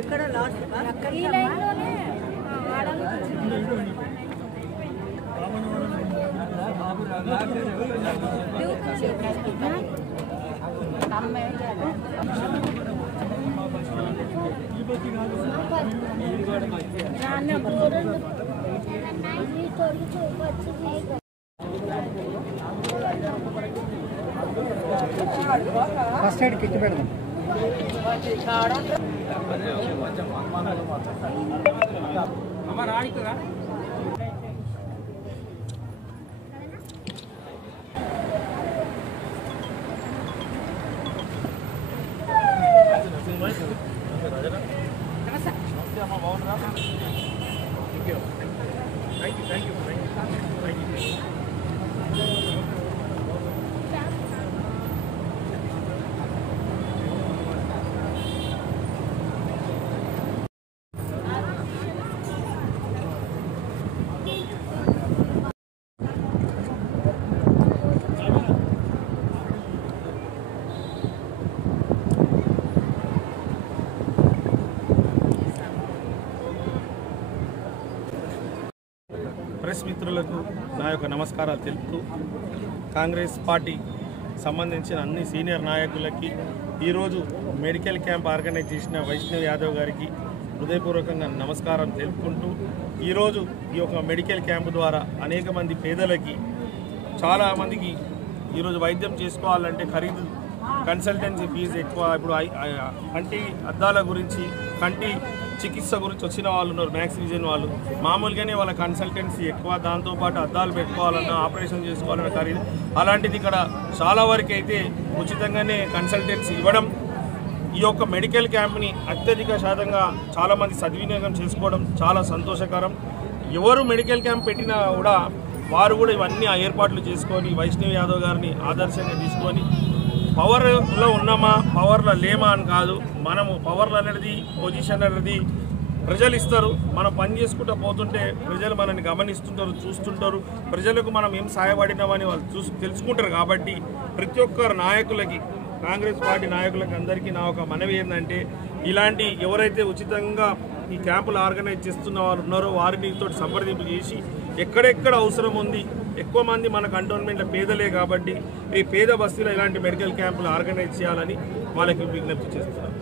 ఇక్కడ లాస్ట్ ఈ లైన్లోనే ఫస్ట్ ఎయిడ్ కిట్ పెడదాం. ప్రెస్ మిత్రులకు నా యొక్క నమస్కారాలు తెలుపుతూ కాంగ్రెస్ పార్టీ సంబంధించిన అన్ని సీనియర్ నాయకులకి ఈరోజు మెడికల్ క్యాంప్ ఆర్గనైజ్ చేసిన వైష్ణవ్ యాదవ్ గారికి హృదయపూర్వకంగా నమస్కారం తెలుపుకుంటూ ఈరోజు ఈ యొక్క మెడికల్ క్యాంపు ద్వారా అనేక మంది పేదలకి చాలామందికి ఈరోజు వైద్యం చేసుకోవాలంటే ఖరీదు కన్సల్టెన్సీ ఫీజు ఎక్కువ. ఇప్పుడు కంటి అద్దాల గురించి కంటి చికిత్స గురించి వచ్చిన వాళ్ళు ఉన్నారు, మ్యాక్స్ విజన్ వాళ్ళు మామూలుగానే వాళ్ళ కన్సల్టెన్సీ ఎక్కువ. దాంతోపాటు అద్దాలు పెట్టుకోవాలన్నా ఆపరేషన్ చేసుకోవాలన్నా ఖరీదు. అలాంటిది ఇక్కడ చాలా వరకు అయితే ఉచితంగానే కన్సల్టెన్సీ ఇవ్వడం, ఈ యొక్క మెడికల్ క్యాంప్ని అత్యధిక శాతంగా చాలామంది సద్వినియోగం చేసుకోవడం చాలా సంతోషకరం. ఎవరు మెడికల్ క్యాంప్ పెట్టినా కూడా వారు కూడా ఇవన్నీ ఏర్పాట్లు చేసుకొని వైష్ణవ్ యాదవ్ గారిని ఆదర్శంగా తీసుకొని పవర్లో ఉన్నామా పవర్లో లేమా అని కాదు, మనము పవర్లు అనేది పొజిషన్ అనేది ప్రజలు ఇస్తారు. మనం పని చేసుకుంటూ పోతుంటే ప్రజలు మనల్ని గమనిస్తుంటారు, చూస్తుంటారు. ప్రజలకు మనం ఏం సహాయపడినామని వాళ్ళు తెలుసుకుంటారు. కాబట్టి ప్రతి ఒక్కరు నాయకులకి, కాంగ్రెస్ పార్టీ నాయకులకి అందరికీ నా ఒక మనవి ఏంటంటే, ఇలాంటి ఎవరైతే ఉచితంగా ఈ క్యాంపులు ఆర్గనైజ్ చేస్తున్న వారు ఉన్నారో వారితో సంప్రదింపు చేసి ఎక్కడెక్కడ అవసరం ఉంది, ఎక్కువ మంది మన కంటోన్మెంట్లో పేదలే కాబట్టి ఈ పేద బస్తీలో ఇలాంటి మెడికల్ క్యాంపులు ఆర్గనైజ్ చేయాలని వాళ్ళకి విజ్ఞప్తి చేస్తున్నారు.